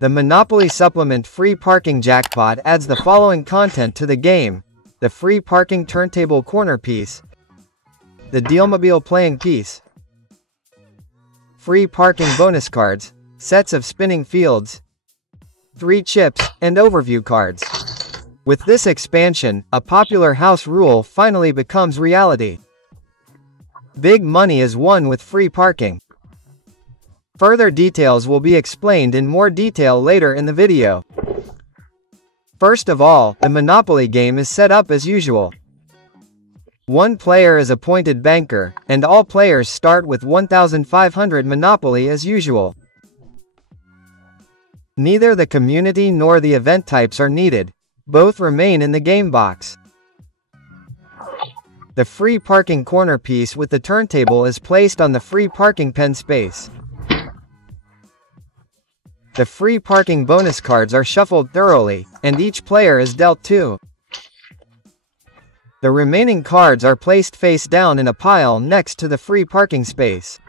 The Monopoly Supplement Free Parking Jackpot adds the following content to the game: the free parking turntable corner piece, the Dealmobile playing piece, free parking bonus cards, sets of spinning fields, 3 chips, and overview cards. With this expansion, a popular house rule finally becomes reality. Big money is won with free parking. Further details will be explained in more detail later in the video. First of all, the Monopoly game is set up as usual. One player is appointed banker, and all players start with 1,500 Monopoly as usual. Neither the community nor the event types are needed. Both remain in the game box. The free parking corner piece with the turntable is placed on the free parking pen space. The free parking bonus cards are shuffled thoroughly, and each player is dealt 2. The remaining cards are placed face down in a pile next to the free parking space.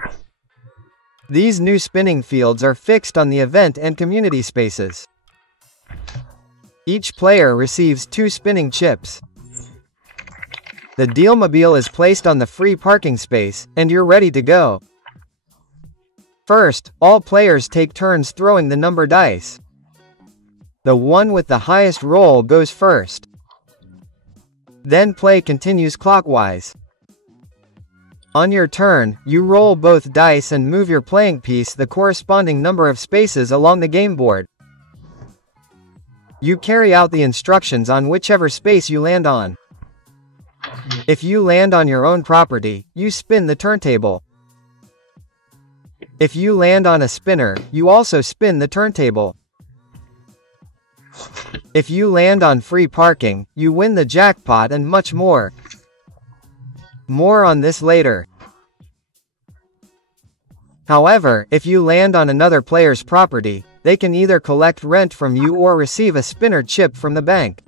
These new spinning fields are fixed on the event and community spaces. Each player receives 2 spinning chips. The Dealmobile is placed on the free parking space, and you're ready to go. First, all players take turns throwing the number dice. The one with the highest roll goes first. Then play continues clockwise. On your turn, you roll both dice and move your playing piece the corresponding number of spaces along the game board. You carry out the instructions on whichever space you land on. If you land on your own property, you spin the turntable. If you land on a spinner, you also spin the turntable. If you land on free parking, you win the jackpot and much more. More on this later. However, if you land on another player's property, they can either collect rent from you or receive a spinner chip from the bank.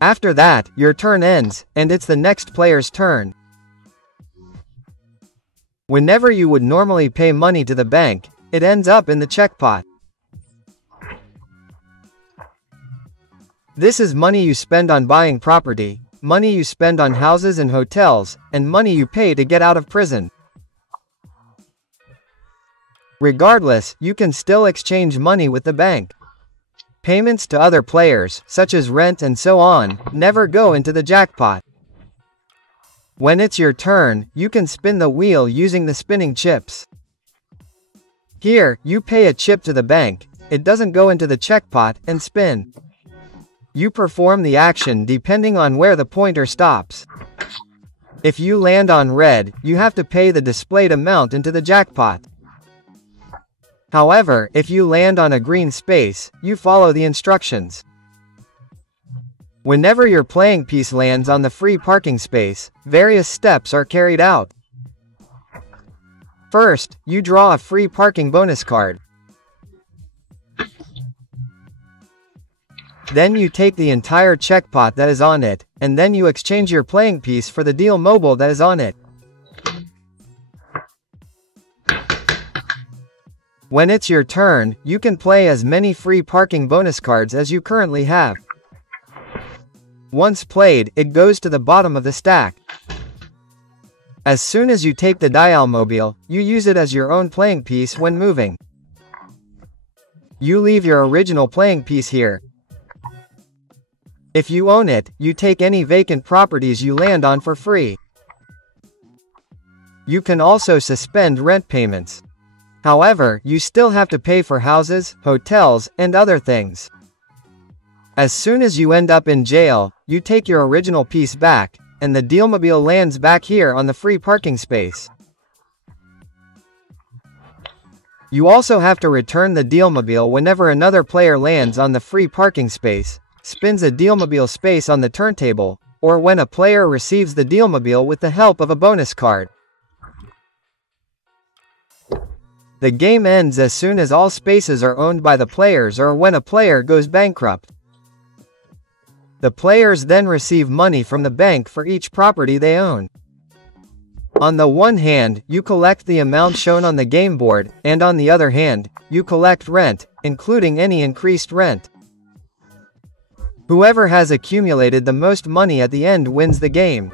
After that, your turn ends, and it's the next player's turn. Whenever you would normally pay money to the bank, it ends up in the checkpot. This is money you spend on buying property, money you spend on houses and hotels, and money you pay to get out of prison. Regardless, you can still exchange money with the bank. Payments to other players, such as rent and so on, never go into the jackpot. When it's your turn, you can spin the wheel using the spinning chips. Here, you pay a chip to the bank, it doesn't go into the checkpot, and spin. You perform the action depending on where the pointer stops. If you land on red, you have to pay the displayed amount into the jackpot. However, if you land on a green space, you follow the instructions. Whenever your playing piece lands on the free parking space, various steps are carried out. First, you draw a free parking bonus card. Then you take the entire checkpot that is on it, and then you exchange your playing piece for the Dealmobile that is on it. When it's your turn, you can play as many free parking bonus cards as you currently have. Once played, it goes to the bottom of the stack. As soon as you take the Dealmobile, you use it as your own playing piece when moving. You leave your original playing piece here. If you own it, you take any vacant properties you land on for free. You can also suspend rent payments. However, you still have to pay for houses, hotels, and other things. As soon as you end up in jail, you take your original piece back, and the Dealmobile lands back here on the free parking space. You also have to return the Dealmobile whenever another player lands on the free parking space, spins a Dealmobile space on the turntable, or when a player receives the Dealmobile with the help of a bonus card. The game ends as soon as all spaces are owned by the players or when a player goes bankrupt. The players then receive money from the bank for each property they own. On the one hand, you collect the amount shown on the game board, and on the other hand, you collect rent, including any increased rent. Whoever has accumulated the most money at the end wins the game.